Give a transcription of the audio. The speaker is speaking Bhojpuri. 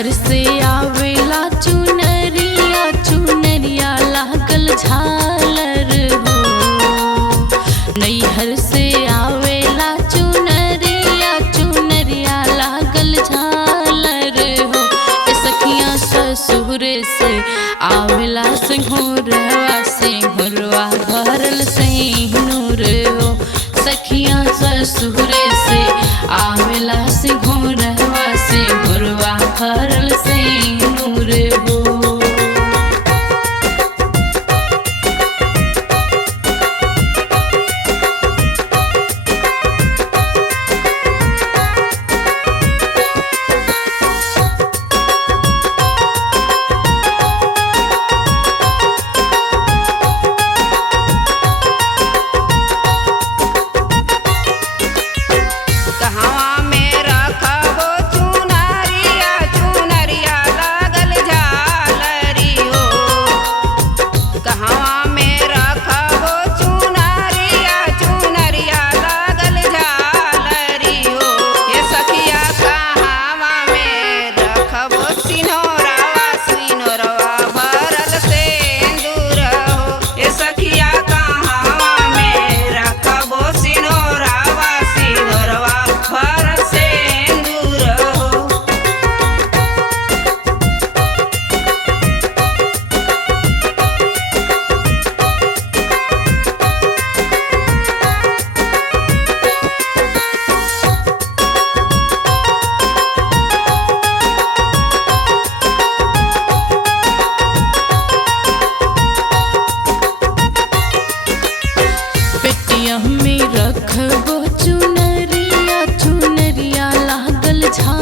नैहर से आवेला चुनरिया, चुनरिया लागल झालर हो। नैहर से आवेला चुनरिया, चुनरिया लागल झालर हो। ए सखियाँ ससुर से आवेला सिंहरवा, सिंहरवा भरल सिंहूर हो। सखियाँ ससुर से आवेला सिंहरवा, सिंहरवा भरल सिंहूर हो। में रखबो चुनरिया, चुनरिया लागल झा